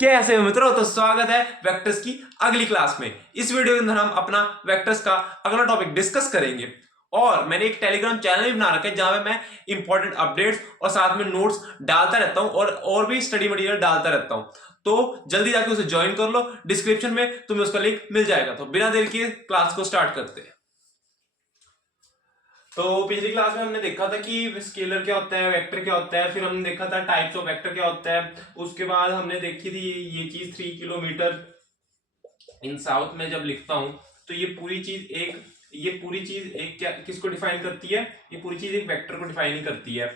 कैसे हो मित्रों। तो स्वागत है वेक्टर्स की अगली क्लास में। इस वीडियो के अंदर हम अपना वेक्टर्स का अगला टॉपिक डिस्कस करेंगे और मैंने एक टेलीग्राम चैनल भी बना रखा है जहां पे मैं इंपॉर्टेंट अपडेट्स और साथ में नोट्स डालता रहता हूं और भी स्टडी मटेरियल डालता रहता हूं। तो जल्दी जाके उसे ज्वाइन कर लो, डिस्क्रिप्शन में तुम्हें उसका लिंक मिल जाएगा। तो बिना देर किए क्लास को स्टार्ट करते हैं। तो पिछली क्लास में हमने देखा था कि स्केलर क्या होता है, वेक्टर क्या होता है, फिर हमने देखा था टाइप्स ऑफ वेक्टर क्या होता है। उसके बाद हमने देखी थी ये चीज 3 किलोमीटर इन साउथ में जब लिखता हूं तो ये पूरी चीज एक क्या किसको डिफाइन करती है, ये पूरी चीज एक वेक्टर को डिफाइन ही करती है।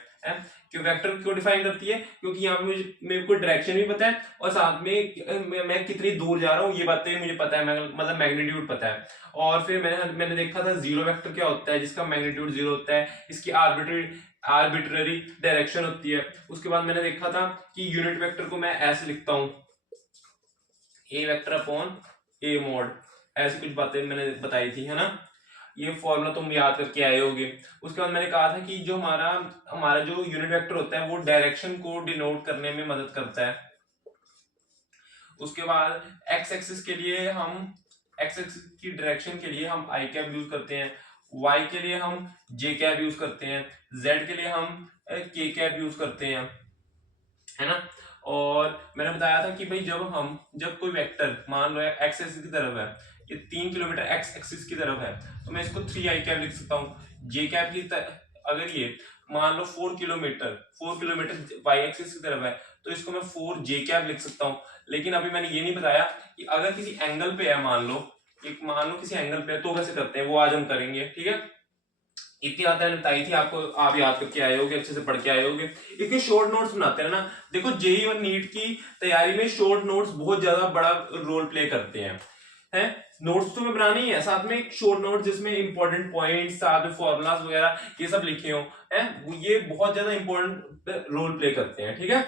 क्यों वेक्टर क्यों डिफाइन करती है? क्योंकि यहाँ पे मेरे को डायरेक्शन भी पता है और साथ में मैं कितनी दूर जा रहा हूँ ये बातें मुझे पता है, मतलब मैग्नीट्यूड पता है। और फिर मैंने देखा था जीरो वेक्टर क्या होता है, जिसका मैग्नीट्यूड जीरो होता है, इसकी आर्बिट्ररी डायरेक्शन होती है। उसके बाद मैंने देखा था कि यूनिट वेक्टर को मैं ऐसे लिखता हूँ, ए वेक्टर अपॉन ए मॉड। ऐसी कुछ बातें मैंने बताई थी, है ना। ये फॉर्मूला तुम याद करके आए होगे। उसके बाद मैंने कहा था कि जो हमारा हमारा जो यूनिट वेक्टर होता है वो डायरेक्शन को डिनोट करने में मदद करता है। उसके बाद एक्स एक्सिस के लिए हम एक्स एक्सिस की डायरेक्शन के लिए हम आई कैप यूज करते हैं, वाई के लिए हम जे कैप यूज करते हैं, जेड के लिए हम के कैप यूज करते हैं, है ना। और मैंने बताया था कि भाई जब कोई वेक्टर मान लो एक्स एक्सिस की तरफ है, ये 3 किलोमीटर एक्स एक्सिस की तरफ है, तो मैं इसको 3 आई कैप लिख सकता हूँ। जे कैप अगर ये मान लो 4 किलोमीटर वाई एक्सिस की तरफ है तो इसको मैं 4 जे कैप लिख सकता हूँ। लेकिन अभी मैंने ये नहीं बताया कि अगर किसी एंगल पे है, मान लो किसी एंगल पे है तो कैसे करते हैं, वो आज हम करेंगे, ठीक है। इतनी बात मैंने बताई थी आपको, आप याद करके आए होगे, अच्छे से पढ़ के आए होगे। इसके शॉर्ट नोट्स बनाते हैं ना। देखो जेई और नीट की तैयारी में शॉर्ट नोट्स बहुत ज्यादा बड़ा रोल प्ले करते हैं। नोट्स तो मैं बनानी है, साथ में एक शॉर्ट नोट जिसमें इंपॉर्टेंट पॉइंट्स, साथ में फॉर्मूलाज वगैरह ये सब लिखे हो, है ये बहुत ज्यादा इंपॉर्टेंट रोल प्ले करते हैं, ठीक है।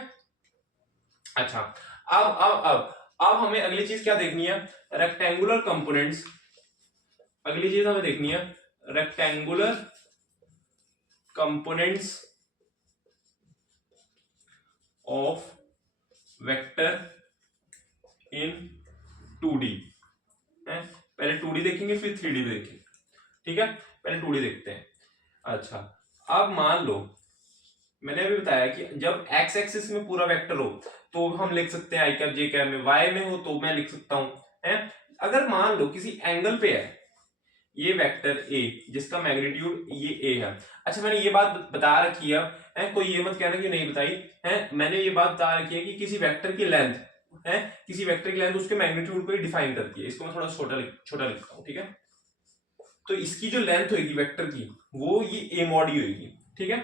अच्छा, अब हमें अगली चीज क्या देखनी है? Rectangular components. अगली चीज हमें देखनी है rectangular components of vector in 2D है। पहले 2D देखेंगे फिर 3D देखेंगे, ठीक है। पहले 2D देखते हैं। अच्छा, अब मान लो मैंने अभी बताया कि जब एक्स एक्सिस में पूरा वेक्टर हो तो हम लिख सकते हैं आई कैप जे कैप में, वाई में हो तो मैं लिख सकता हूं, है। अगर मान लो किसी एंगल पे है ये वेक्टर ए जिसका मैग्नीट्यूड ये ए है। अच्छा, मैंने ये बात बता रखी है, कोई ये मत कहना कि नहीं बताई है। मैंने ये बात बता रखी है कि किसी वेक्टर की लेंथ है, किसी वेक्टर की लेंथ उसके मैग्नीट्यूड को ही डिफाइन करती है। इसको मैं थोड़ा छोटा लिखता हूं, ठीक है। तो इसकी जो लेंथ होगी वेक्टर की वो ये ए मॉड ही होगी, ठीक है।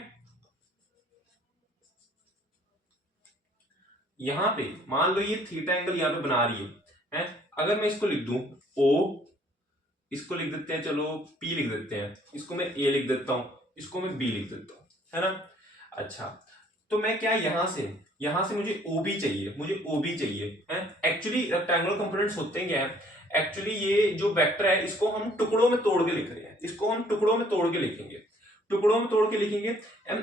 यहां पे मान लो ये थीटा एंगल यहां पे बना रही है। अगर मैं इसको लिख दूं ओ, इसको लिख देते हैं, चलो P लिख देते हैं, इसको मैं A लिख देता हूं, इसको मैं B लिख देता हूं, है ना। अच्छा, तो मैं क्या यहां से मुझे OB चाहिए, है। एक्चुअली रेक्टेंगुलर कंपोनेंट्स होते हैं क्या है, एक्चुअली ये जो वेक्टर है इसको हम टुकड़ों में तोड़ के लिख रहे हैं, इसको हम टुकड़ों में तोड़ के लिखेंगे,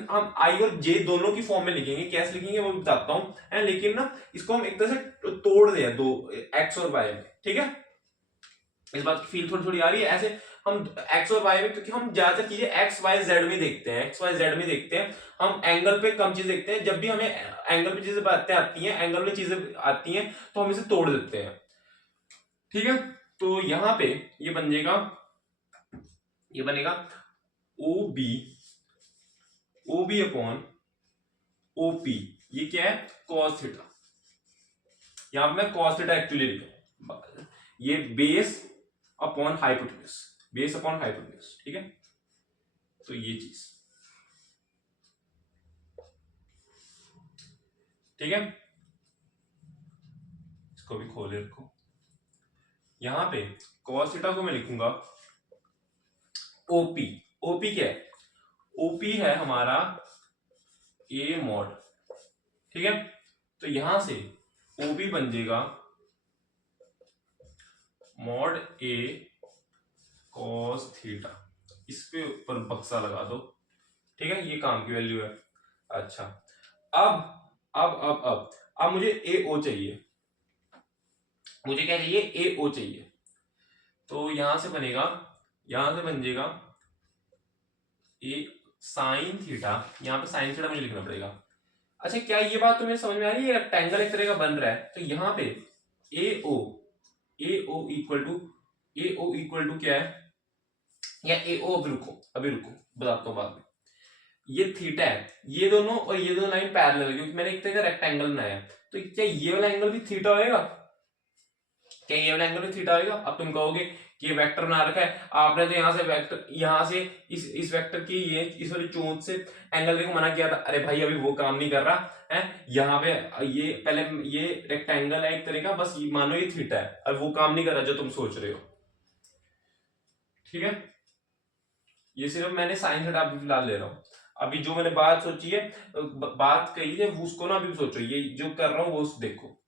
हम आई और जे दोनों की फॉर्म में लिखेंगे। कैसे लिखेंगे वो बताता हूं, लेकिन ना इसको हम एक तरह से तोड़ दें दो, एक्स और वाई में, ठीक है। इस बात की फील थोड़ी थोड़ी आ रही है। ऐसे हम एक्स और वाई में, क्योंकि हम ज्यादातर चीजें एक्स वाई जेड में देखते हैं, हम एंगल पे कम चीज देखते हैं। जब भी हमें एंगल पे चीजें बातें आती हैं, एंगल में चीजें आती हैं तो हम इसे तोड़ देते हैं, ठीक है। तो यहां पे ये बनेगा ओ बी अपॉन ओपी। ये क्या है? Cos theta. यहां पे मैं कॉस थीटा एक्चुअली लिखा, ये बेस अपॉन हाइपोटेन्यूज, ठीक है। तो ये चीज, ठीक है। इसको भी खोले रखो। यहां पे cos थीटा को मैं लिखूंगा ओपी। ओपी क्या है? ओपी है हमारा ए मॉड, ठीक है। तो यहां से ओबी बन जाएगा मॉड ए कॉस थीटा। इस पे ऊपर बक्सा लगा दो, ठीक है। ये काम की वैल्यू है। अच्छा, अब अब अब अब अब मुझे ए ओ चाहिए। मुझे क्या चाहिए, ए ओ चाहिए। तो यहां से बनेगा, यहां से बन जाएगा ए साइन थीटा, यहाँ पे साइन थीटा मुझे लिखना पड़ेगा। अच्छा क्या ये बात तुम्हें समझ में आ रही है, रेक्टेंगल एक तरह का बन रहा है, तो यहाँ पे A O, A O equal to, A O equal to क्या है, या ए ओ, अभी रुको बताता हूँ बाद में। ये थीटा है, ये दोनों और ये दोनों लाइन पैरेलल है, क्योंकि मैंने एक तरह का रेक्टेंगल बनाया है, तो क्या ये वाला एंगल भी थीटा होएगा, क्या ये वाला एंगल भी थीटा होएगा। अब तुम कहोगे कि वेक्टर बना रखा है आपने, तो यहाँ से वेक्टर, यहाँ से इस वेक्टर की ये इस वाली चोंच से एंगल को मना किया था। अरे भाई अभी वो काम नहीं कर रहा है, यहाँ पे ये पहले ये रेक्टेंगल है एक तरह का, बस मानो ये थीटा है, अब वो काम नहीं कर रहा जो तुम सोच रहे हो। ठीक है, ये सिर्फ मैंने साइन थीटा अभी फिलहाल ले रहा हूँ। अभी जो मैंने बात सोची है, बात कही है, उसको ना अभी सोचो, ये जो कर रहा हूँ वो देखो।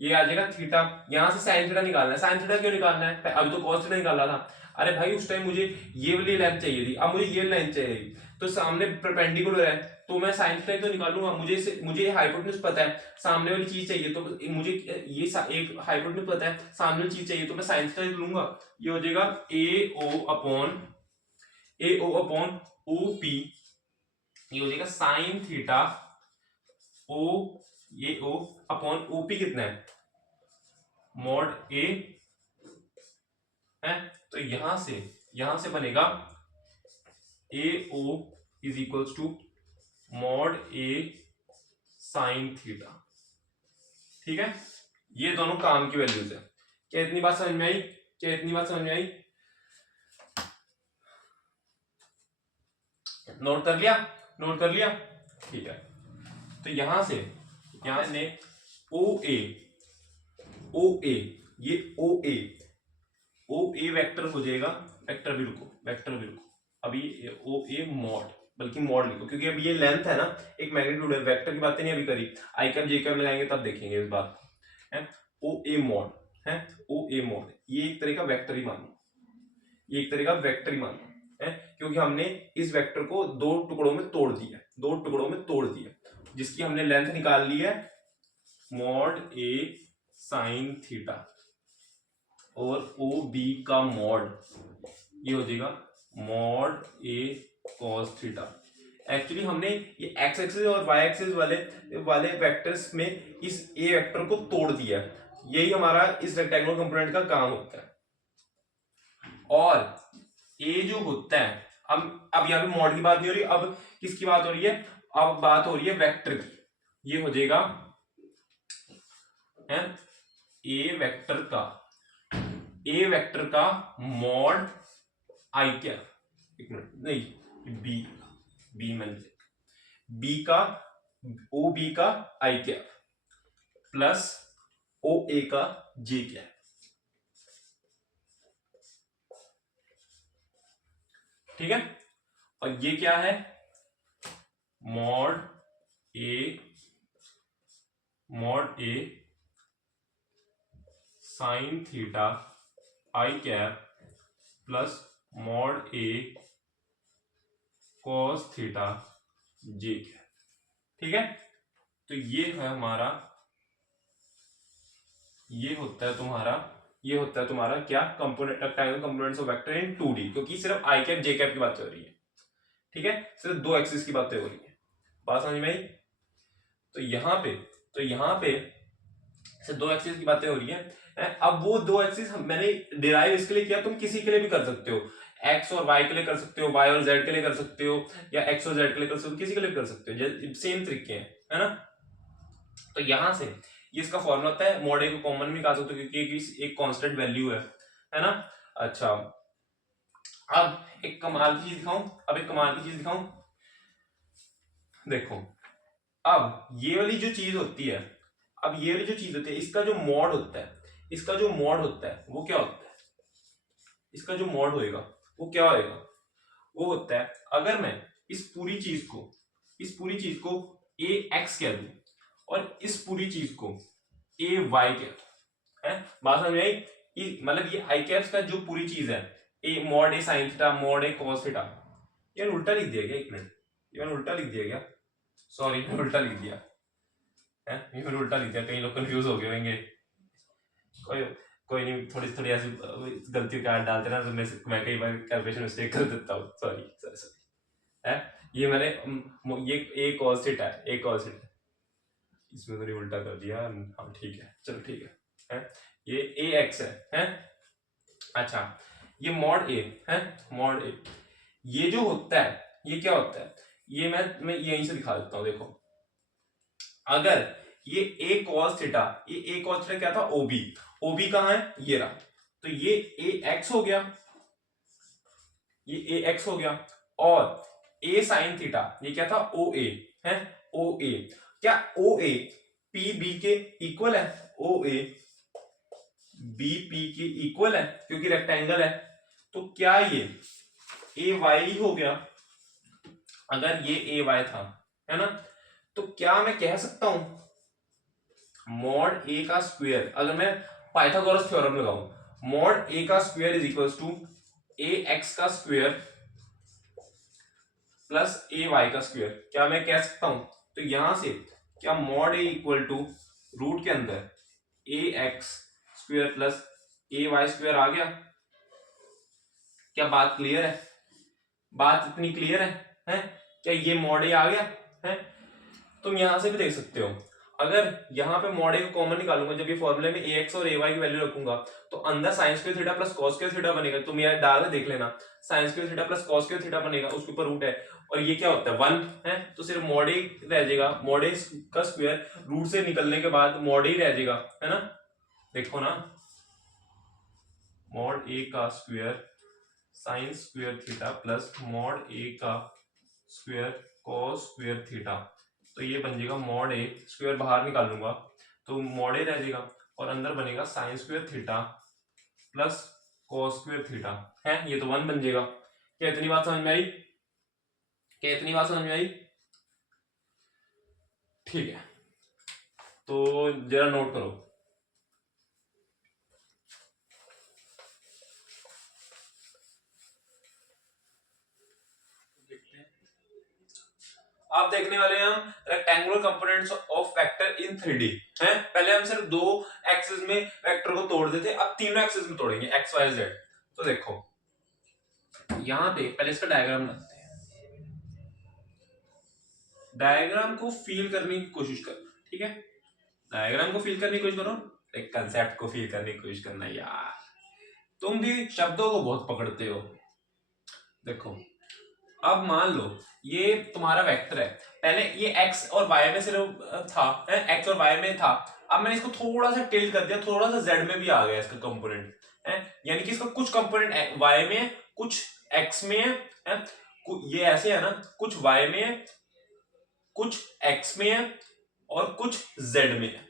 ये आ जाएगा थीटा, यहां से साइन थीटा निकालना है। साइन थीटा क्यों निकालना है, अभी तो कॉस थीटा निकाला था। अरे भाई उस टाइम मुझे ये वाली लेंथ चाहिए थी, अब मुझे ये लेंथ चाहिए, तो सामने परपेंडिकुलर है, तो मैं साइन थीटा तो निकालूंगा। मुझे हाइपोटेन्यूज पता है, सामने वाली चीज चाहिए, तो मुझे ये एक हाइपोटेन्यूज पता है, सामने वाली चीज चाहिए, तो मैं साइन थीटा लूंगा। ये हो जाएगा ए ओ अपॉन ओ पी, ये हो जाएगा साइन थीटा ओ, ये ओ अपॉन ओपी कितना है, मॉड ए है। तो यहां से बनेगा A O is equals to mod A sine theta. ठीक है, ये दोनों काम की वैल्यूज है। क्या इतनी बात समझ में आई, क्या इतनी बात समझ में आई, नोट कर लिया, नोट कर लिया। ठीक है, तो यहां ने ओ ए, ये ओ ए वेक्टर हो जाएगा, वेक्टर भी रुको अभी ओ ए मॉड, बल्कि मॉड लिखो, क्योंकि अब ये लेंथ है ना, एक मैग्नीट्यूड है, वेक्टर की बातें नहीं अभी करी, आई कैप जे कैप लगाएंगे तब देखेंगे इस बात है। ओ ए मॉड है, ओ ए मॉड ये एक तरह का वेक्टर ही मानो, ये एक तरह का वेक्टर ही मानो है, क्योंकि हमने इस वेक्टर को दो टुकड़ों में तोड़ दिया, जिसकी हमने लेंथ निकाल ली है मॉड ए साइन थीटा, और ओ बी का मॉड ये हो जाएगा mod A cos theta. Actually हमने ये एक्स एक्सिस और वाई एक्सिस वाले वेक्टर्स में इस ए वेक्टर को तोड़ दिया, यही हमारा इस रेक्टेंगुलर कंपोनेंट का काम होता है। और ए जो होता है, अब यहाँ पे मॉड की बात नहीं हो रही, अब किसकी बात हो रही है, अब बात हो रही है वेक्टर की। ये हो जाएगा ए वेक्टर का मॉड आई क्या, एक मिनट नहीं, बी मैंने बी का ओ बी का आई क्या प्लस ओ ए का जे क्या, ठीक है। और ये क्या है, mod A sine theta I cap plus mod A cos theta J cap, ठीक है। तो ये है हमारा, ये होता है तुम्हारा क्या, component, rectangular components of vector in 2D, क्योंकि सिर्फ आई कैप जे कैप की बात हो रही है, ठीक है, सिर्फ दो एक्सिस की बातें हो रही है, बात समझ में आई। तो यहाँ पे सिर्फ दो एक्सिस की बातें हो रही है। अब वो दो एक्सिस मैंने डिराइव इसके लिए किया, तुम किसी के लिए भी कर सकते हो, एक्स और वाई के लिए कर सकते हो, वाई और जेड के लिए कर सकते हो, या एक्स और जेड के लिए कर सकते हो, किसी के लिए भी कर सकते हो, सेम तरीके हैं, है ना। तो यहां से ये इसका फॉर्मूला होता है, मॉड ए को कॉमन भी निकाल सकते हो, क्योंकि एक कांस्टेंट वैल्यू है ना। अच्छा अब एक कमाल की चीज दिखाऊं, देखो अब ये वाली जो चीज होती है, इसका जो मॉड होता है, वो क्या होता है, इसका जो मॉड होएगा वो क्या होएगा, वो होता है, अगर मैं इस पूरी चीज को ए एक्स कह दूं और इस पूरी चीज को ए वाई कह दूं, है बात समझ में आई। मतलब ये आई कैप्स का जो पूरी चीज है, ए mod A sine theta, mod A cos theta, ये उल्टा लिख दिया गया, एक मिनट, ये मैंने उल्टा लिख दिया गया, सॉरी मैंने उल्टा लिख दिया है, ये मैंने उल्टा लिख दिया, कई लोग कंफ्यूज हो गए होंगे, कोई कोई नहीं, थोड़ी थोड़ी ऐसी गलतियों का डालते ना, तो मैं कई बार कैलकुलेशन मिस्टेक कर देता हूँ, सॉरी सॉरी सॉरी है। ये मैंने ये ए cos थीटा है, ए cos थीटा, इसमें तो नहीं उल्टा कर दिया, हाँ ठीक है, चलो ठीक है, ये ए एक्स है। अच्छा, ये मॉड ए है, मॉड ए, ये जो होता है ये क्या होता है, ये मैं यहीं से दिखा देता हूँ, देखो अगर ये ए cos थीटा, ये ए cos थीटा क्या था, ओबी, ओबी कहाँ है, ये रहा, तो ये ए एक्स हो गया, ये ए एक्स हो गया, और ए साइन थीटा ये क्या था, ओ ए है, ओ ए, क्या ओ ए पी बी के इक्वल है, ओ ए बी पी के इक्वल है, क्योंकि रेक्टेंगल है, तो क्या ये ए वाई हो गया, अगर ये ए वाई था, है ना, तो क्या मैं कह सकता हूं मॉड ए का स्क्वायर, अगर मैं पाइथागोरस थ्योरम लगाऊं, मॉड ए का square is equals to a x का स्क्वायर प्लस ए वाई का स्क्वायर, क्या मैं कह सकता हूं, तो यहां से क्या mod a equal to root के अंदर a x square plus a y square आ गया, क्या बात क्लियर है, बात इतनी क्लियर है? क्या ये मॉड ए आ गया है? तुम यहां से भी देख सकते हो, अगर यहाँ पे मॉड ए को कॉमन निकालूंगा, जब ये फॉर्मूले में ए एक्स और ए वाई की वैल्यू रखूंगा, तो अंदर sign square theta plus cos square theta बनेगा, तुम यार डाल देख लेना, sign square theta plus cos square theta बनेगा, उसके ऊपर रूट है, और ये क्या होता है 1 है, तो सिर्फ मॉड ए रह जाएगा, मॉड ए का स्क्वायर रूट से निकलने के बाद मॉड ए रह जाएगा, है ना, देखो ना, मॉड ए का square sine square theta plus mod ए का स्क्वायर कॉस स्क्वायर थीटा, तो ये बन जाएगा मॉड ए, स्क्वायर बाहर निकाल लूंगा तो मॉड ए रह जाएगा, और अंदर बनेगा sign square theta plus cos square theta, है, ये तो 1 बन जाएगा। क्या इतनी बात समझ में आई, क्या इतनी बात समझ में आई? ठीक है, तो जरा नोट करो, आप देखने वाले हैं हम rectangular components of vector in 3D हैं। पहले हम सिर्फ 2 एक्सिस में वेक्टर को तोड़ देते, अब तीनों एक्सिस में तोड़ेंगे, एक्स वाई जेड। तो देखो यहां पे पहले इसका डायग्राम बनाते हैं, डायग्राम को फील करने की कोशिश करना, ठीक है, डायग्राम को फील करने की कोशिश करो, एक कंसेप्ट को फील करने की कोशिश करना, यार तुम भी शब्दों को बहुत पकड़ते हो। देखो अब मान लो ये तुम्हारा वेक्टर है, पहले ये x और y में सिर्फ था, x और y में था, अब मैंने इसको थोड़ा सा टिल्ट कर दिया, थोड़ा सा z में भी आ गया इसका कंपोनेंट, है, यानी कि इसका कुछ कंपोनेंट y में है, कुछ x में है, ये ऐसे है ना, कुछ y में है, कुछ x में है, और कुछ z में है।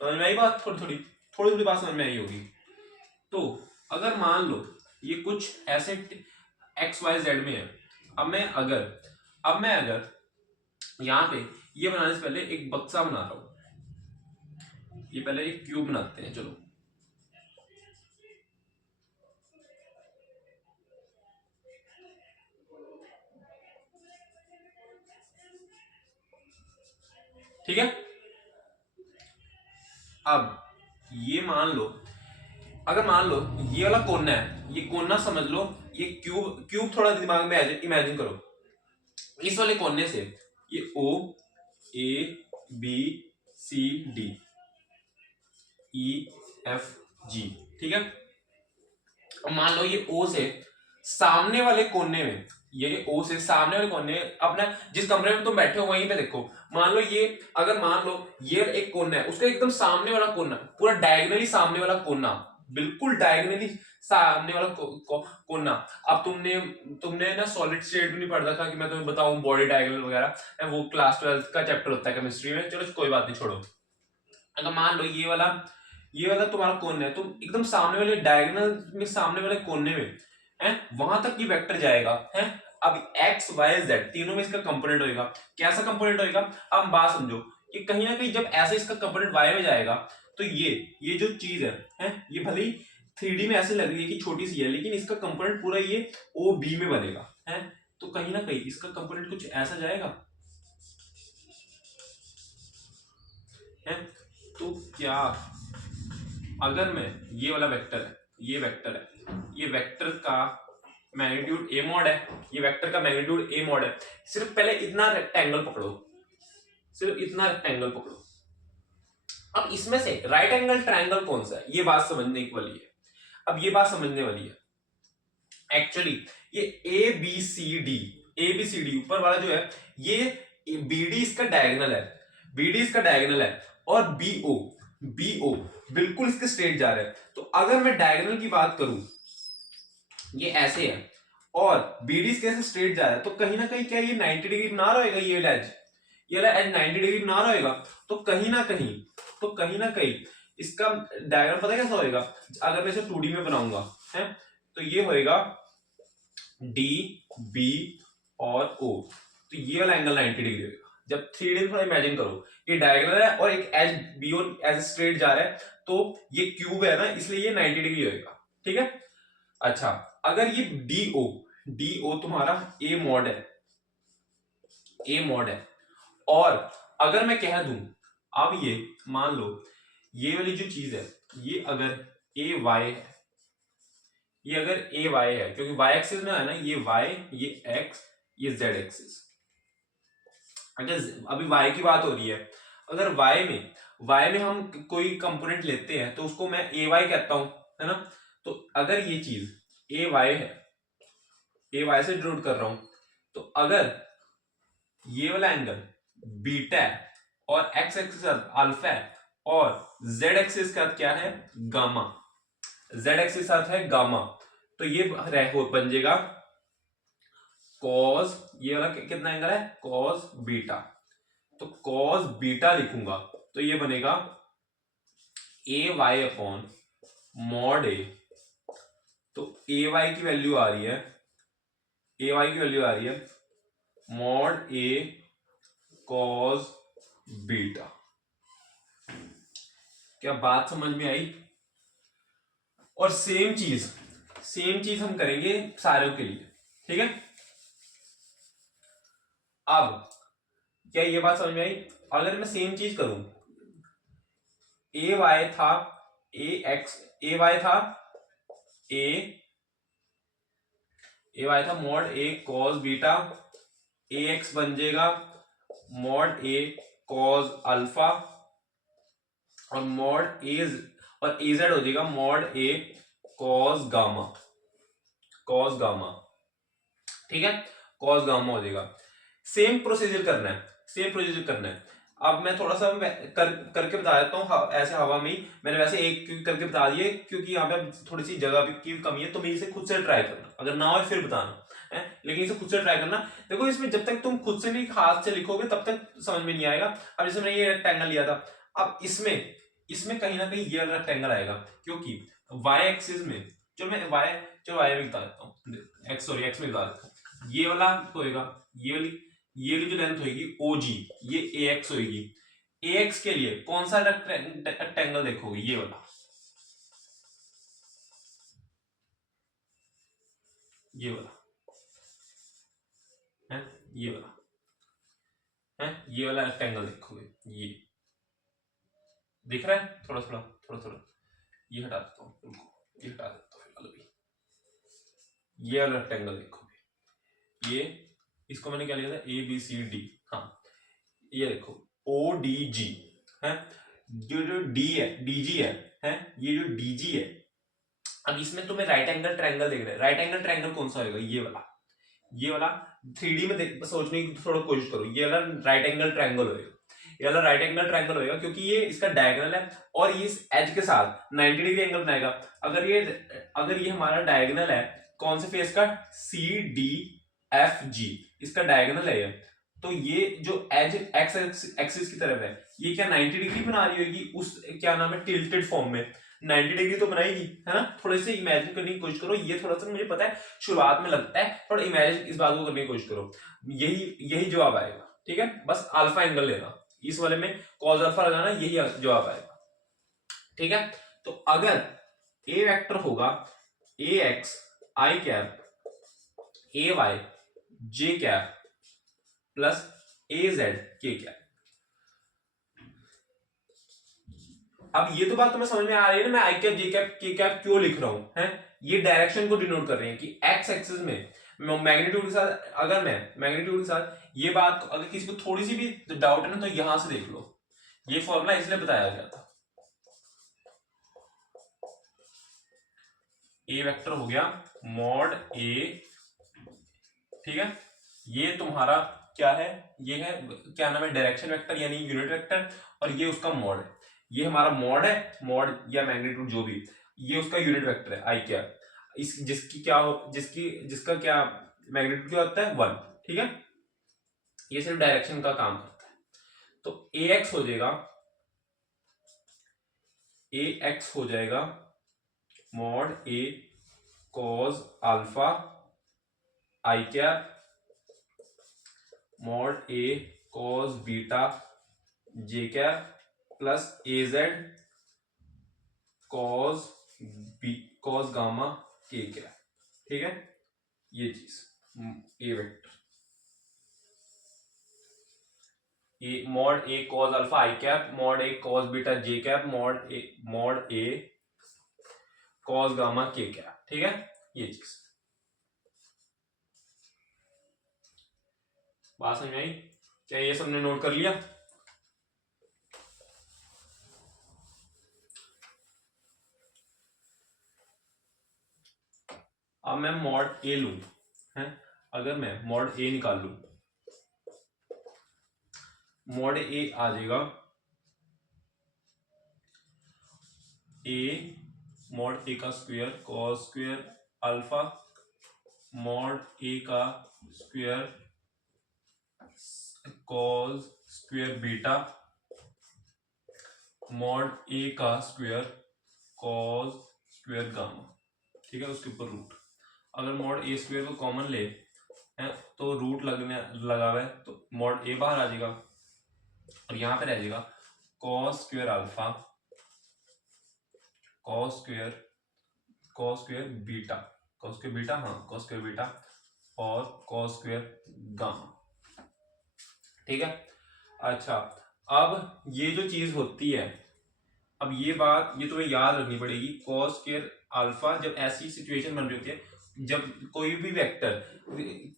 समझ में आई बात, थोड़ी थोड़ी बात समझ में आई होगी। तो अगर मान लो ये कुछ ऐसे x y z में है, अब मैं अगर यहां पे ये बनाने से पहले एक बक्सा बना रहा हूं, ये पहले एक क्यूब बनाते हैं, चलो ठीक है। अब ये मान लो, अगर मान लो ये वाला कोना है, ये कोना समझ लो, ये क्यूब थोड़ा दिमाग में इमेजिन करो, इस वाले कोने से ये O A B C D E F G, ठीक है। अब मान लो ये O से सामने वाले कोने में, ये O से सामने वाले कोने, अपना जिस कमरे में तुम बैठे हो वहीं पे देखो, मान लो ये, अगर मान लो ये एक कोना है, उसका एकदम सामने वाला कोना, पूरा डायगोनली सामने वाला कोना, बिल्कुल डायगोनली सामने वाला कोना। अब तुमने ना सॉलिड स्टेट भी नहीं पढ़ रखा कि मैं तुम्हें बताऊं बॉडी डायगोनल वगैरह, वो क्लास 12 का चैप्टर होता है केमिस्ट्री में, चलो कोई बात नहीं, छोड़ो। अगर मान लो ये वाला तुम्हारा कोना है, तुम एकदम सामने वाले डायगोनल में सामने वाले कोने में है, वहां तक ये वेक्टर जाएगा, है। अब x y z तीनों में इसका कंपोनेंट होएगा, कैसा कंपोनेंट होएगा, अब बात समझो, ये कहीं ना कहीं जब ऐसे इसका कंपोनेंट y में जाएगा, तो ये जो चीज है, ये भले ही 3D में ऐसे लग रही है कि छोटी सी है, लेकिन इसका कंपोनेंट पूरा ये ओ बी में बनेगा, है, तो कहीं ना कहीं इसका कंपोनेंट कुछ ऐसा जाएगा, है। तो क्या अगर मैं ये वाला वेक्टर है, ये वेक्टर है, ये वेक्टर का मैग्नीट्यूड ए मॉड है, ये वेक्टर का मैग्नीट्यूड ए मॉड है, सिर्फ पहले इतना रेक्टेंगल पकड़ो, सिर्फ इतना रेक्टेंगल पकड़ो। अब इसमें से राइट एंगल ट्रायंगल कौन सा है, ये बात समझने वाली है। अब ये बात समझने वाली है एक्चुअली, ये ए बी सी डी ऊपर वाला जो है, ये बी डी इसका डायगोनल है, बी डी इसका डायगोनल है, और बी ओ बिल्कुल इसके स्ट्रेट जा रहा है। तो अगर मैं डायगोनल की बात करूं, ये ऐसे है और बीडी कैसे स्ट्रेट जा रहा है, तो कहीं ना कहीं क्या ये 90 डिग्री बना रहेगा, ये एज, ये एज 90 डिग्री बना रहेगा। तो कहीं ना कहीं इसका डायग्राम पता है कैसा होएगा, अगर मैं इसे 2D में बनाऊंगा है, तो ये होएगा डी बी और ओ, तो ये वाला एंगल 90 डिग्री होगा। जब 3D में थोड़ा इमेजिन करो, ये डायगोनल है और एक एज बी और एज स्ट्रेट जा रहा है, तो ये क्यूब है ना, इसलिए ये 90 डिग्री होएगा। ठीक है। अच्छा, अगर ये डी ओ तुम्हारा ए मॉड है, ए मॉड है, और अगर मैं कह दूं, अब ये मान लो ये वाली जो चीज है, ये अगर ए वाई है, ये अगर ए वाई है, क्योंकि वाई एक्सिस में है ना, ये वाई, ये एक्स, ये जेड एक्सिस। अगर अभी वाई की बात हो रही है, अगर वाई में हम कोई कंपोनेंट लेते हैं तो उसको मैं ए वाई कहता हूं, है ना। तो अगर ये चीज ए वाई है, ए वाई से डिनोट कर रहा हूं, तो अगर ये वाला एंगल बीटा है और एक्स एक्सिस अल्फा है और जेड एक्सिस का क्या है, गामा, जेड एक्सिस अर्थ है गामा, तो ये बन जाएगा कॉस, ये वाला कितना एंगल है, कॉस बीटा। तो कॉस बीटा लिखूंगा तो ये बनेगा ए वाई अपॉन मॉड ए। तो ए वाई की वैल्यू आ रही है, ए वाई की वैल्यू आ रही है मॉड ए कॉस बीटा। क्या बात समझ में आई। और सेम चीज हम करेंगे सारों के लिए। ठीक है। अब क्या ये बात समझ में आई। अगर मैं सेम चीज करूं, ए वाई था ए वाई था ए वाई था mod A cos beta, A x बन जाएगा मॉड ए कॉस अल्फा, और मॉड ए और ए जेड हो जाएगा mod A cos gamma, cos gamma. ठीक है, कॉस गामा हो जाएगा। सेम प्रोसीजर करना है। अब मैं थोड़ा सा करके बता देता हूँ ऐसे हवा में ही। मैंने वैसे एक करके बता दिए क्योंकि यहाँ पे थोड़ी सी जगह की कमी है, तो मैं इसे खुद से ट्राई करना, अगर ना हो फिर बताना है, लेकिन इसे खुद से ट्राई करना। देखो इसमें जब तक तुम खुद से नहीं हाथ से लिखोगे तब तक समझ में नहीं आएगा। अब जैसे मैंने ये रेक्टेंगल लिया था, अब इसमें कहीं ना कहीं ये रेक्टेंगल आएगा, क्योंकि वाई एक्सिस में, चलो मैं वाई में बता देता हूँ, एक्स में बता देता हूँ। ये वाला होएगा, ये वाली जो लेंथ होगी ओजी, ये ए एक्स होगी। ए एक्स के लिए कौन सा रेक्टेंगल देखोगे, ये वाला, ये वाला है, ये वाला है, ये वाला रेक्टेंगल देखोगे। ये दिख रहा है, थोड़ा थोड़ा ये हटा देता हूँ, ये हटा देता हूँ फिलहाल अभी। ये वाला रेक्टेंगल देखोगे, ये इसको मैंने क्या लिया था, ए बी सी डी। हाँ, ये देखो ओ डी जी है, जो डी है, डीजी है, ये जो डीजी है। अब इसमें तुम्हें राइट एंगल ट्रायंगल देख रहे हैं, राइट एंगल ट्रायंगल कौन सा होगा, ये वाला 3D में सोचने की थोड़ा कोशिश करो। ये वाला राइट एंगल ट्रायंगल होगा, ये वाला राइट एंगल ट्रायंगल होगा, क्योंकि ये इसका डायगोनल है और ये इस एज के साथ 90 डिग्री एंगल बनाएगा। अगर ये हमारा डायगोनल है, कौन से फेस का, सी डी एफ जी, इसका डायगोनल है ये, तो ये जो एज एक्स एक्सिस की तरफ है, ये क्या 90 डिग्री बना रही होगी उस, क्या नाम है, टिल्टेड फॉर्म में 90 डिग्री तो बनाएगी, है ना। थोड़े से इमेजिन करने की कोशिश करो, ये थोड़ा सा मुझे पता है शुरुआत में लगता है, थोड़ा इमेजिन इस बात को करने की कोशिश करो, यही जवाब आएगा। ठीक है, बस अल्फा एंगल लेना, इस वाले में कॉस अल्फा लगाना, यही जवाब आएगा। ठीक है, तो अगर ए वेक्टर होगा A x I cap A Y J cap plus A Z K cap, अब ये तो बात तुम्हें समझ में आ रही है ना, मैं आई कैप जे कैप के कैप क्यों लिख रहा हूं है। ये डायरेक्शन को डिनोट कर रहे हैं कि एक्स एक्सिस में मैग्नीट्यूड के साथ, अगर मैं मैग्नीट्यूड के साथ ये बात अगर किसी को थोड़ी सी भी डाउट है ना तो यहां से देख लो, ये फॉर्मूला इसलिए बताया गया था। ए वेक्टर हो गया मॉड ए, ठीक है, ये तुम्हारा क्या है, ये है क्या नाम है, डायरेक्शन वेक्टर यानी यूनिट वेक्टर, और ये उसका मॉड है, ये हमारा मॉड है, मॉड या मैग्नीट्यूड जो भी, ये उसका यूनिट वेक्टर है आई क्या, इस जिसकी क्या हो, जिसका क्या मैग्नीट्यूड क्या होता है 1, ठीक है, ये सिर्फ डायरेक्शन का काम करता है। तो ए एक्स हो जाएगा, ए एक्स हो जाएगा mod A cos alpha I cap mod A cos beta J cap plus A Z cos B cos gamma K cap, ठीक है, ये चीज A vector A mod A cos alpha I cap mod A cos beta J cap mod A cos gamma K cap, ठीक है, ये चीज बात समझ आई, क्या ये सबने नोट कर लिया। अब मैं मॉड ए लू है, अगर मैं मॉड ए निकाल लू, मॉड ए आ जाएगा ए मॉड ए का square cos square alpha mod ए का square cos square beta mod ए का स्क्वायर कॉस स्क्वायर गामा, ठीक है, उसके ऊपर रूट, अगर मॉड ए स्क्वायर को कॉमन ले है तो रूट लगा हुआ है तो मॉड ए बाहर आ जाएगा और यहां पे रह जाएगा cos square alpha cos square beta cos square beta, हाँ कॉस स्क्वायर बीटा और कॉस स्क्वायर गामा, ठीक है। अच्छा, अब ये जो चीज होती है, अब ये बात ये तुम्हें याद रखनी पड़ेगी, कॉस स्क्वायर अल्फा जब ऐसी सिचुएशन बन रही होती है जब कोई भी वेक्टर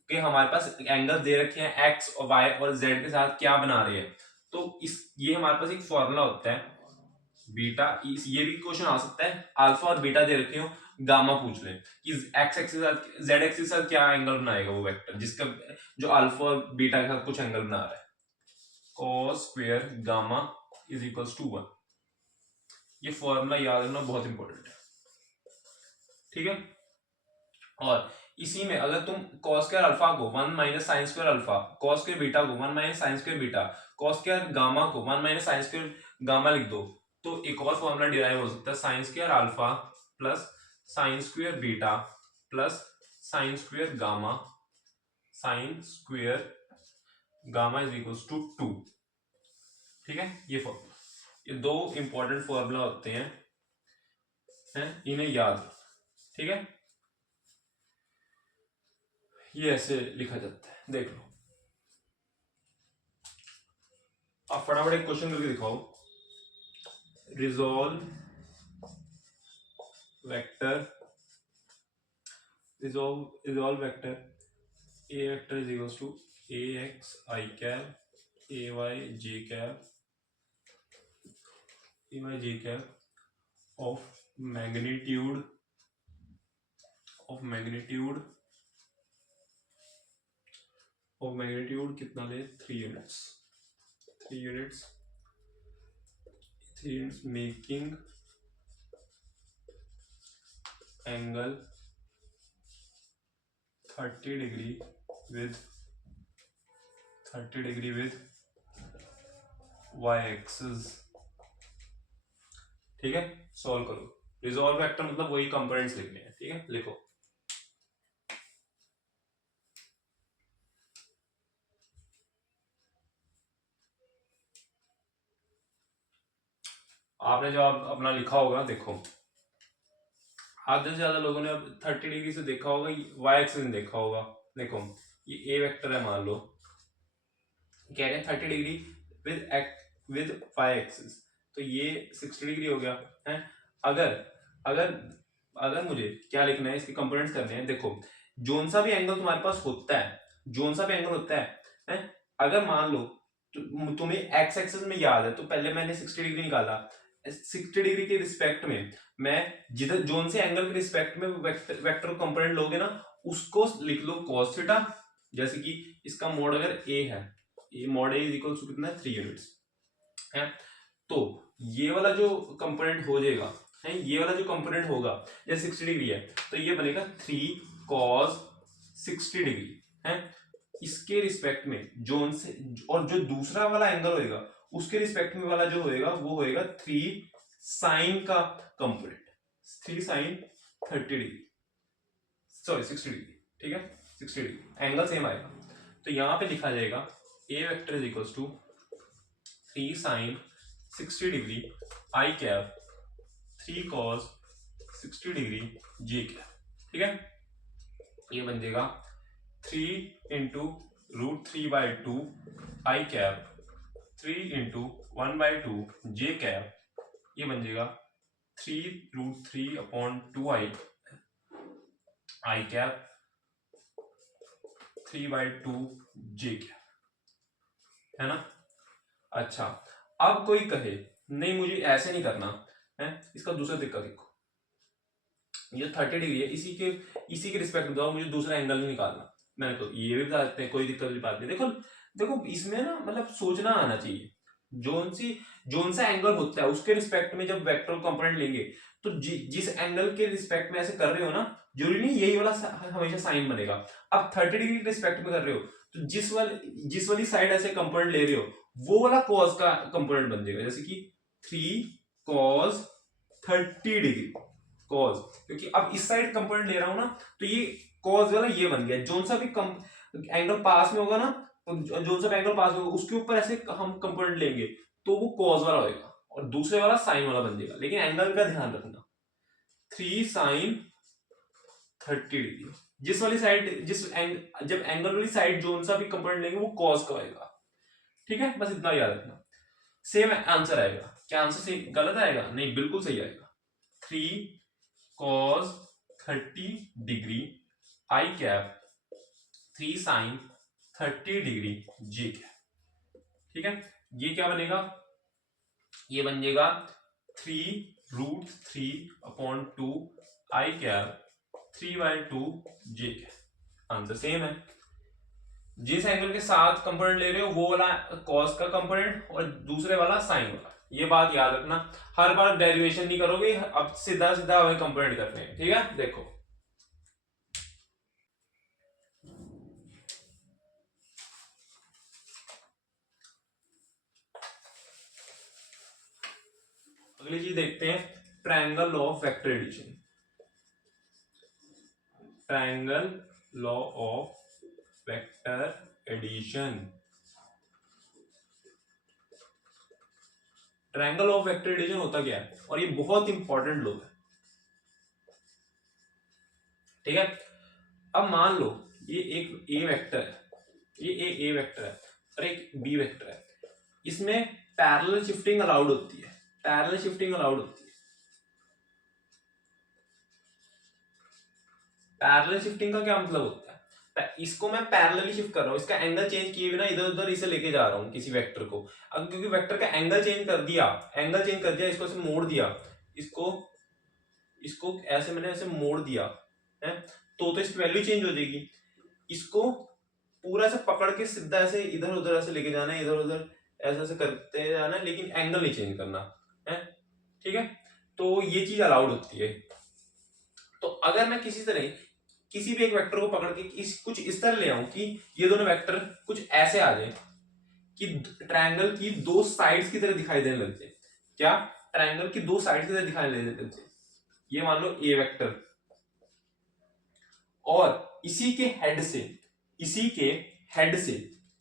के हमारे पास एंगल दे रखे हैं एक्स और वाई और जेड के साथ क्या बना रहे हैं, तो इस ये हमारे पास एक फॉर्मूला होता है बीटा, ये भी क्वेश्चन आ सकता है अल्फा और बीटा दे रखे हो, गामा पूछ ले कि एक्स एक्सिस जेड एक्सिस के साथ क्या एंगल बनाएगा वो वेक्टर जिसका जो अल्फा और बीटा के साथ कुछ एंगल बना रहा है, cos square gamma is equals to 1, ये फॉर्मूला याद रखना बहुत इंपॉर्टेंट है, ठीक है। और इसी में अगर तुम cos स्क्वायर अल्फा को 1 minus sign square alpha, cos square beta को 1 minus sign square beta, cos square gamma को 1 माइनस साइन स्क्वायर गामा लिख दो, तो एक और फॉर्मूला डिराइव हो सकता है sine square alpha plus sine square beta plus sine square gamma, sine square gamma is equals to 2, ठीक है, ये फॉर्मूला, ये दो इंपॉर्टेंट फॉर्मूला होते हैं, इन्हें याद, ठीक है, ये ऐसे लिखा जाता है, देख लो। आप फटाफट एक क्वेश्चन करके दिखाओ, resolve vector a vector is equals to a x I cap A Y J cap of magnitude कितना ले 3 units making angle 30 degree with y axis, ठीक है, सॉल्व करो। रिजॉल्व वेक्टर मतलब वही कंपोनेंट्स लिखने हैं, ठीक है, लिखो। आपने जो अपना लिखा होगा देखो, आधे से ज्यादा लोगों ने अब 30 डिग्री से देखा होगा, y एक्सिस में देखा होगा, देखो ये a वेक्टर है, मान लो कह रहे हैं 30 डिग्री विद y एक्सिस, तो ये 60 डिग्री हो गया है। अगर अगर अगर मुझे क्या लिखना है, इसके कंपोनेंट्स करने हैं। देखो जोन सा भी एंगल तुम्हारे पास होता है, जोन सा भी एंगल होता है? अगर मान लो तुम्हें एक्स एक्सिस में याद है, तो पहले मैंने 60 डिग्री निकाला, 60 डिग्री के रिस्पेक्ट में मैं जिधर जोन से एंगल के रिस्पेक्ट में वेक्टर कंपोनेंट लोगे ना, उसको लिख लो cos थीटा। जैसे कि इसका मोड अगर a है, A mod a is equal to कितना है 3 यूनिट्स है। तो ये वाला जो कंपोनेंट हो जाएगा है, ये वाला जो कंपोनेंट होगा जैसे 60 डिग्री है, तो ये बनेगा 3 cos 60 डिग्री है। इसके रिस्पेक्ट में जोन से, और जो दूसरा वाला एंगल होएगा उसके रिस्पेक्ट में वाला जो होएगा वो होएगा 3 साइन का component, 3 sine 30 degree, sorry 60 degree, ठीक है 60 डिग्री एंगल सेम आएगा। तो यहां पे लिखा जाएगा A vector is equal to 3 sine 60 degree I cap 3 cos 60 degree J cap, ठीक है। ये बन जाएगा 3 into root 3/2 I cap 3 into 1/2 J cap, ये बन जाएगा 3√3/2 आई कैप 3/2 जे कैप, है ना। अच्छा, अब कोई कहे नहीं मुझे ऐसे नहीं करना है, इसका दूसरा तरीका देखो। ये 30 डिग्री है, इसी के रिस्पेक्ट में मुझे दूसरा एंगल नहीं निकालना, मैंने तो ये भी बता सकते हैं, कोई दिक्कत की बात नहीं। देखो देखो इसमें ना मतलब सोचना आना चाहिए। जोन सा एंगल होता है उसके रिस्पेक्ट में जब वेक्टर कंपोनेंट लेंगे, तो जिस एंगल के रिस्पेक्ट में ऐसे कर रहे हो ना, जरूरी नहीं यही वाला हमेशा साइन बनेगा। अब 30 डिग्री के रिस्पेक्ट में कर रहे हो, तो जिस वाली साइड ऐसे कंपोनेंट ले रहे हो वो वाला कॉस का कंपोनेंट बन जाएगा। जैसे कि 3 cos 30 डिग्री कॉस, क्योंकि अब इस साइड कंपोनेंट ले रहा हूं ना, तो ये कॉस वाला ये बन गया। जोन सा भी एंगल पास में होगा ना, तो जोन सा एंगल पास होगा उसके ऊपर ऐसे हम कंपोनेंट लेंगे तो वो कॉस वाला होगा, और दूसरे वाला साइन वाला बन जाएगा। लेकिन एंगल का ध्यान रखना, 3 साइन 30 डिग्री, जिस वाली साइड जब एंगल वाली साइड जोन सा भी कंपोनेंट लेंगे वो कॉस का होगा, ठीक है। बस इतना याद रखना, सेम आंसर आएगा। क्या आंसर सही गलत आएगा? नहीं, बिल्कुल सही आएगा। 3 cos 30 डिग्री आई कैप 3 साइन 30 डिग्री जे कैप, ठीक है। ये क्या बनेगा? ये बन जाएगा 3√3/2 i cap 3/2 j cap. Answer same है। जिस एंगल के साथ कंपोनेंट ले रहे हो वो वाला कॉस का कंपोनेंट और दूसरे वाला साइन वाला, ये बात याद रखना। हर बार डेरिवेशन नहीं करोगे, अब सीधा सीधा हमें कंपोनेंट करने हैं, ठीक है। देखो अगली चीज देखते हैं, triangle law of vector addition. Triangle law of vector addition. Triangle of vector addition होता क्या है, और ये बहुत इंपॉर्टेंट लॉ है, ठीक है। अब मान लो ये एक ए वेक्टर है, ये ए वेक्टर है और एक बी वेक्टर है, इसमें पैरेलल शिफ्टिंग अलाउड होती है। पैरेलल शिफ्टिंग अलाउड होती है। पैरेलल शिफ्टिंग का क्या मतलब होता है? इसको मैं पैरेलली शिफ्ट कर रहा हूँ, इसका एंगल चेंज किए बिना इधर उधर इसे लेके जा रहा हूँ किसी वेक्टर को। अब क्योंकि वेक्टर का एंगल चेंज कर दिया, इसको ऐसे मोड़ दिया, इसको इसको ऐसे मैंने ऐसे मोड़ दिया है, तो इसकी वैल्यू चेंज हो जाएगी। इसको पूरा ऐसे पकड़ के सीधा ऐसे इधर उधर ऐसे लेके जाना है, इधर उधर ऐसे ऐसे करते जाना है, लेकिन एंगल नहीं चेंज करना है, ठीक है। तो ये चीज अलाउड होती है। तो अगर मैं किसी भी एक वेक्टर को पकड़ के कुछ इस तरह ले आऊं कि ये दोनों वेक्टर कुछ ऐसे आ जाए कि ट्रायंगल की दो साइड्स की तरह दिखाई देने लग जाए। क्या? ट्रायंगल की दो साइड्स की तरह दिखाई देने लग जाए। ये मान लो ए वेक्टर, और इसी के हेड से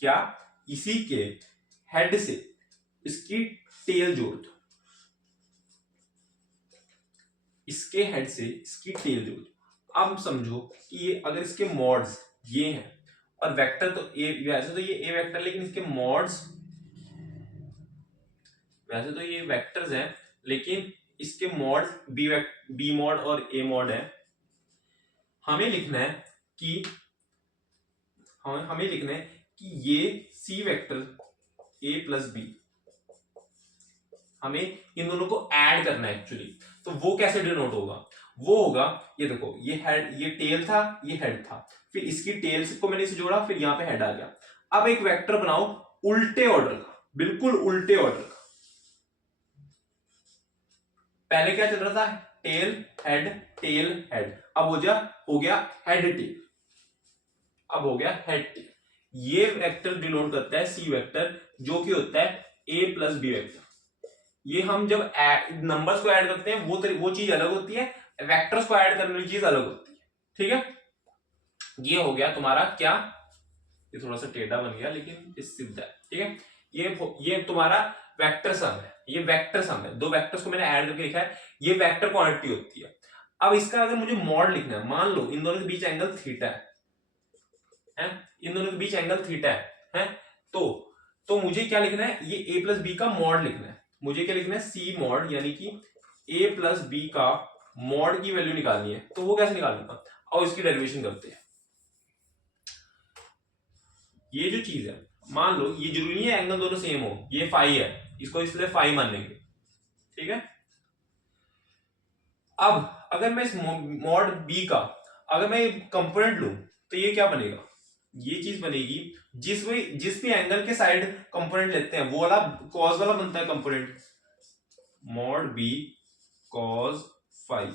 क्या, इसी के हेड से इसकी टेल जोड़ दो, इसके हेड से इसकी टेल जोड़ दो। अब समझो कि ये अगर इसके मॉड्स ये हैं, और वेक्टर तो ए, वैसे तो ये ए वेक्टर, लेकिन इसके मॉड्स वैसे तो ये वेक्टर्स हैं, लेकिन इसके मॉड बी मॉड और ए मॉड है। हमें लिखना है कि हमें लिखना है कि ये C vector A plus B, हमें इन दोनों को ऐड करना है एक्चुअली। तो वो कैसे डिनोट होगा? वो होगा, ये देखो, ये हेड, ये टेल था, ये हेड था, फिर इसकी टेल को मैंने इसे जोड़ा, फिर यहां पे हेड आ गया। अब एक वेक्टर बनाओ उल्टे ऑर्डर का, बिल्कुल उल्टे ऑर्डर का। पहले क्या चल रहा था? Tail head tail head. अब हो गया हेड टेल, अब हो गया हेड टेल। ये वेक्टर डिनोट करता है सी वेक्टर, जो कि होता है ए प्लस बी वेक्टर। ये हम जब नंबर्स को ऐड करते हैं वो चीज अलग होती है, वेक्टर्स को ऐड करने वाली चीज अलग होती है। ठीक है, ये हो गया तुम्हारा क्या, ये थोड़ा सा टेढ़ा बन गया लेकिन ये सीधा है। ठीक है, ये तुम्हारा वेक्टर सम है, ये वेक्टर सम है, दो वेक्टर्स को मैंने ऐड करके लिखा है, ये वेक्टर क्वांटिटी होती है। अब इसका अगर मुझे मॉड लिखना है, मान लो इन दोनों के बीच एंगल थीटा है, इन दोनों के बीच एंगल थीटा है, तो मुझे क्या लिखना है, ये ए प्लस बी का मॉड लिखना है। मुझे क्या लिखना है? सी मॉड, यानी कि ए प्लस बी का मॉड की वैल्यू निकालनी है। तो वो कैसे निकालूंगा? और इसकी डेरिवेशन करते हैं। ये जो चीज है, मान लो ये जरूरी नहीं है एंगल दोनों सेम हो, ये फाई है, इसको इसलिए फाई मानेंगे। ठीक है, अब अगर मैं इस मॉड बी का अगर मैं कंपोनेंट लूं, तो ये क्या बनेगा? ये चीज बनेगी, जिस भी एंगल के साइड कंपोनेंट लेते हैं वो वाला कॉस वाला बनता है component, mod B cos phi,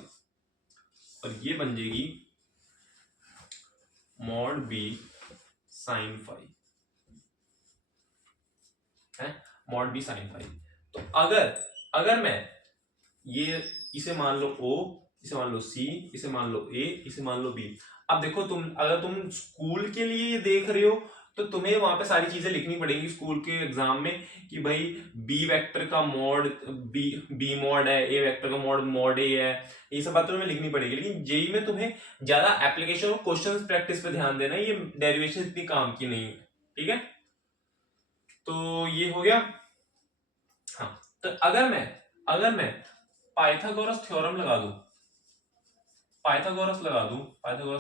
और ये बन जाएगी मॉड बी साइन फाई, है मॉड बी साइन फाई। तो अगर मैं ये इसे मान लो O, इसे मान लो C, इसे मान लो A, इसे मान लो B। अब देखो, अगर तुम स्कूल के लिए देख रहे हो तो तुम्हें वहां पे सारी चीजें लिखनी पड़ेगी स्कूल के एग्जाम में, कि भाई बी वेक्टर का मॉड बी मॉड है, ए वेक्टर का मॉड ए है, ये सब बातें तुम्हें लिखनी पड़ेगी। लेकिन जेई में तुम्हें ज्यादा एप्लीकेशन और क्वेश्चन प्रैक्टिस पे ध्यान देना है, ये डेरिवेशन इतनी काम की नहीं है। ठीक है, तो ये हो गया। हाँ, तो अगर मैं पाइथागोरस थ्योरम लगा दूं, Pythagoras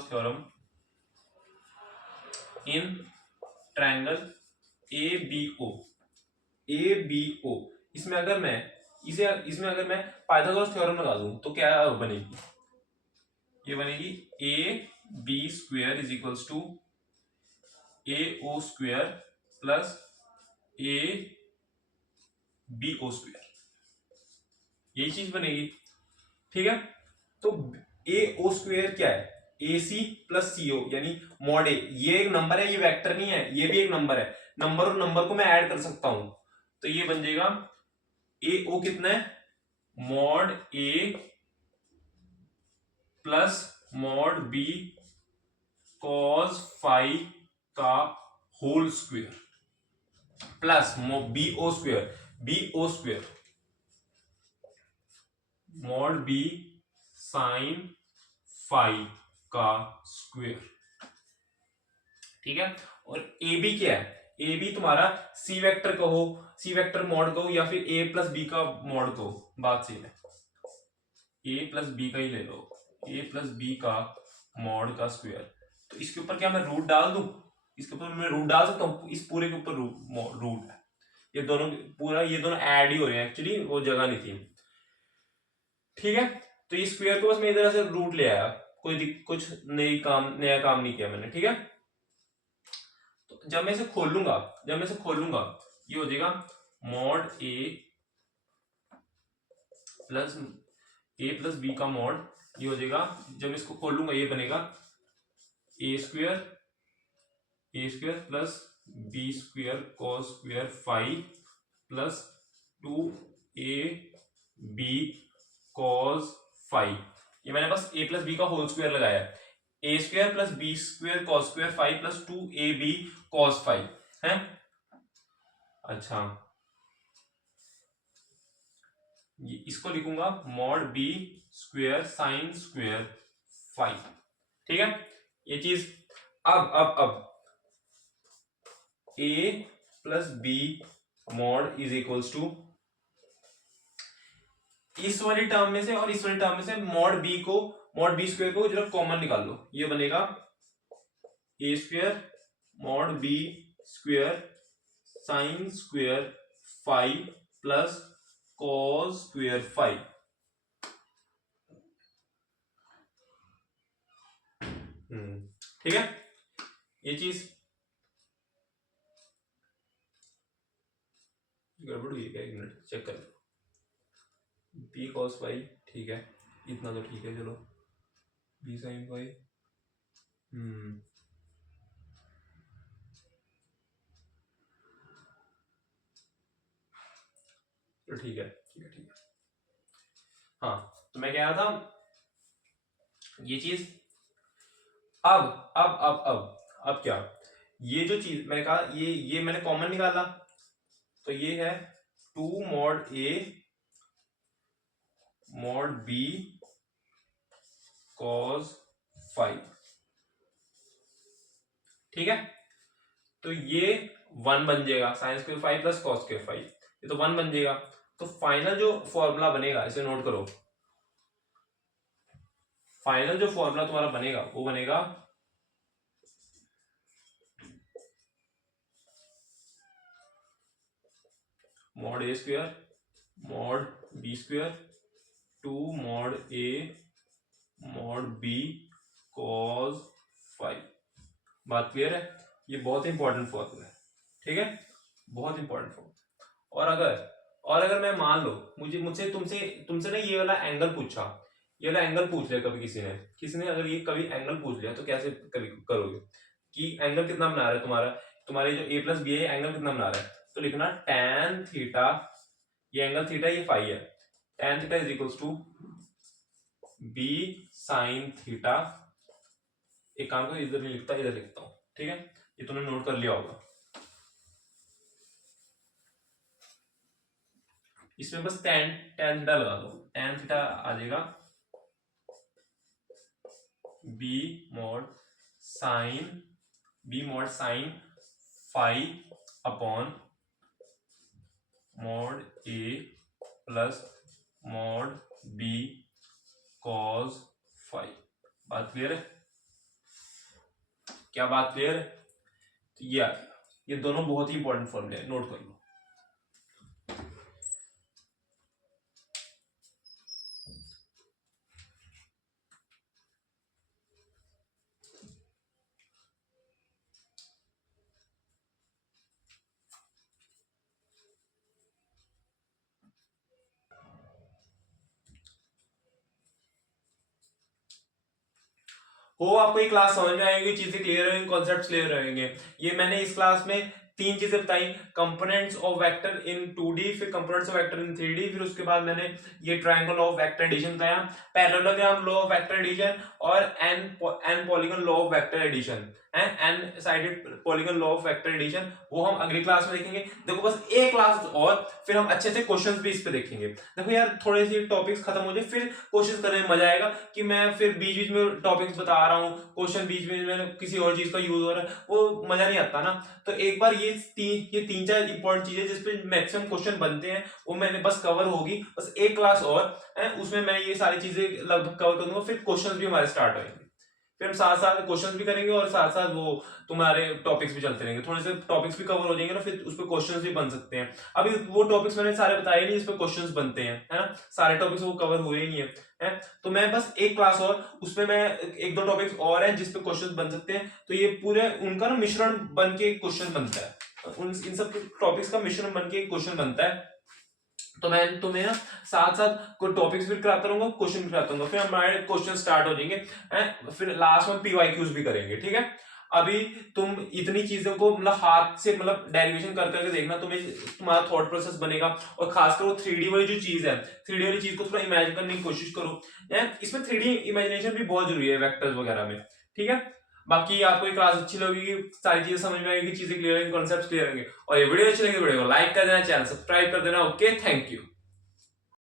theorem in triangle A B O, इसमें अगर मैं पाइथागोरस थ्योरम लगा दूं तो क्या बनेगी? ये बनेगी A B square is equals to A O square plus A B O square, यही चीज बनेगी। ठीक है, तो ए ओ स्क्वेयर क्या है? ए सी प्लस सी ओ, यानी मॉड ए। ये एक नंबर है, ये वेक्टर नहीं है, ये भी एक नंबर है। नंबर और नंबर को मैं ऐड कर सकता हूं, तो ये बन जाएगा ए ओ कितना है? Mod A plus mod B cos phi का whole square plus B O square mod B sine phi का स्क्वेयर। ठीक है, और ए बी क्या है? ए बी तुम्हारा सी वेक्टर कहो, सी वेक्टर मॉड कहो, या फिर ए प्लस बी का मॉड कहो, बात सेम है। ए प्लस बी का ही ले लो, ए प्लस बी का मॉड का स्क्वायर। तो इसके ऊपर क्या मैं रूट डाल दूं? इसके ऊपर मैं रूट डाल सकता हूं, इस पूरे के ऊपर रूट है। ये दोनों ऐड ही हो रहे हैं, एक्चुअली वो जगह नहीं थी। ठीक है, तो ये स्क्वायर को बस मैं इधर से रूट ले आया, कुछ नया काम नहीं किया मैंने। ठीक है, तो जब मैं इसे खोलूंगा ये हो जाएगा मॉड ए प्लस बी का मॉड, ये हो जाएगा। जब इसको खोलूंगा ये बनेगा A square plus B square cos square phi plus 2 A B cos phi. ये मैंने बस ए प्लस बी का होल स्क्वायर लगाया है। A square plus B square cos square phi plus 2 AB cos phi है। अच्छा, ये इसको लिखूंगा mod B square sine square phi. ठीक है, ये चीज। अब A plus B mod is equals to इस वाली टर्म में से और इस वाली टर्म में से मॉड बी स्क्वायर को जरा कॉमन निकाल लो, ये बनेगा A square mod B square sine square five plus cos square five. ठीक है, ये चीज गड़बड़ हुई है क्या, एक मिनट चेक कर लो। बी कॉस फाइव ठीक है, इतना तो ठीक है, चलो बी साइन फाइव। तो ठीक है ठीक है ठीक है। हाँ तो मैं कह रहा था ये चीज अब क्या, ये जो चीज मैंने कहा ये मैंने कॉमन निकाला, तो ये है two mod A mod B cos five. ठीक है, तो ये वन बन जाएगा, sine square five plus cos square five, ये तो वन बन जाएगा। तो फाइनल जो फॉर्मूला बनेगा, इसे नोट करो, फाइनल जो फॉर्मूला तुम्हारा बनेगा वो बनेगा mod A square mod B square two mod A mod B cos five. बात क्लियर है, ये बहुत इंपॉर्टेंट फॉर्मूला है। ठीक है, बहुत इंपॉर्टेंट फॉर्मूला। और अगर मैं मान लो मुझसे तुमसे ना ये वाला एंगल पूछा, ये वाला एंगल पूछ लिया कभी किसी ने अगर ये कभी एंगल पूछ लिया तो कैसे करोगे कि एंगल कितना बना रहा है तुम्हारे जो ए प्लस बी है एंगल कितना बना रहा है, तो लिखना tan थीटा, ये एंगल थीटा ये फाई है, tan theta is equals to B sine theta. एक काम को इधर नहीं लिखता, इधर लिखता हूं। ठीक है, ये तुमने नोट कर लिया होगा। इसमें बस tan थीटा लगा दो, tan थीटा आ जाएगा B mod sine five upon mod A plus mod B cos five. बात क्लियर है? क्या बात क्लियर है? तो ये आ गया, ये दोनों बहुत ही इंपॉर्टेंट फॉर्मूले हैं, नोट कर लो। हो आपको ये क्लास समझ में आएगी, चीजें क्लियर होंगी, कॉन्सेप्ट्स क्लियर होंगे। ये मैंने इस क्लास में तीन चीजें बताई, components of vector in 2D, फिर components of vector in 3D, फिर उसके बाद मैंने ये ट्रायंगल ऑफ वेक्टर एडिशन बताया, parallelogram law of vector addition और n polygon law of vector addition है, n sided polygon law of vector addition, वो हम अगली क्लास में देखेंगे। देखो बस एक क्लास और, फिर हम अच्छे से क्वेश्चंस भी इस पे देखेंगे। देखो यार थोड़े से टॉपिक्स खत्म हो जाए, फिर कोशिश करने में मजा आएगा कि मैं फिर बीच बीच में टॉपिक्स बता रहा हूँ, क्वेश्चन बीच में किसी और चीज का यूज हो रहा है, वो मजा नहीं आता ना। तो एक बार ये तीन चार इंपॉर्टेंट चीजें जिसपे मैक्सिमम क्वेश्चन बनते हैं वो मैंने बस कवर होगी, बस एक क्लास और है, उसमें मैं ये सारी चीजें लगभग कवर कर दूंगा, फिर क्वेश्चंस भी हमारे स्टार्ट होंगे, फिर हम साथ साथ क्वेश्चंस भी करेंगे और साथ साथ वो तुम्हारे टॉपिक्स भी चलते रहेंगे, थोड़े से टॉपिक्स भी कवर हो जाएंगे ना, फिर उस पर क्वेश्चंस भी बन सकते हैं। अभी वो टॉपिक्स मैंने सारे बताए नहीं, इस पर क्वेश्चंस बनते हैं, है ना, सारे टॉपिक्स वो कवर हुए ही नहीं है। तो मैं बस एक क्लास और, उसमें मैं एक दो टॉपिक्स और हैं जिसपे क्वेश्चंस बन सकते हैं, तो ये पूरे उनका ना मिश्रण बन के क्वेश्चन बनता है, इन सब टॉपिक्स का मिश्रण बन के क्वेश्चन बनता है। तो मैं तुम्हें ना साथ साथ कोई टॉपिक्स भी कराता रहूंगा, क्वेश्चन भी कराता रहूंगा, फिर हमारे क्वेश्चन स्टार्ट हो जाएंगे, फिर लास्ट में पीवाईक्यूज भी करेंगे। ठीक है, अभी तुम इतनी चीजों को मतलब हाथ से मतलब डेरिवेशन कर करके देखना, तुम्हारा थॉट प्रोसेस बनेगा। और खासकर वो 3D वाली जो चीज है, 3D वाली चीज को थोड़ा इमेजिन करने की कोशिश करो, इसमें 3D इमेजिनेशन भी बहुत जरूरी है वेक्टर्स वगैरह में। ठीक है, बाकी आपको ये क्लास अच्छी लगेगी, सारी चीजें समझ में आएगी, चीजें क्लियर होंगी, कॉन्सेप्ट क्लियर होंगे। और ये वीडियो अच्छी लगी, वीडियो को लाइक कर देना, चैनल सब्सक्राइब कर देना। Okay, thank you.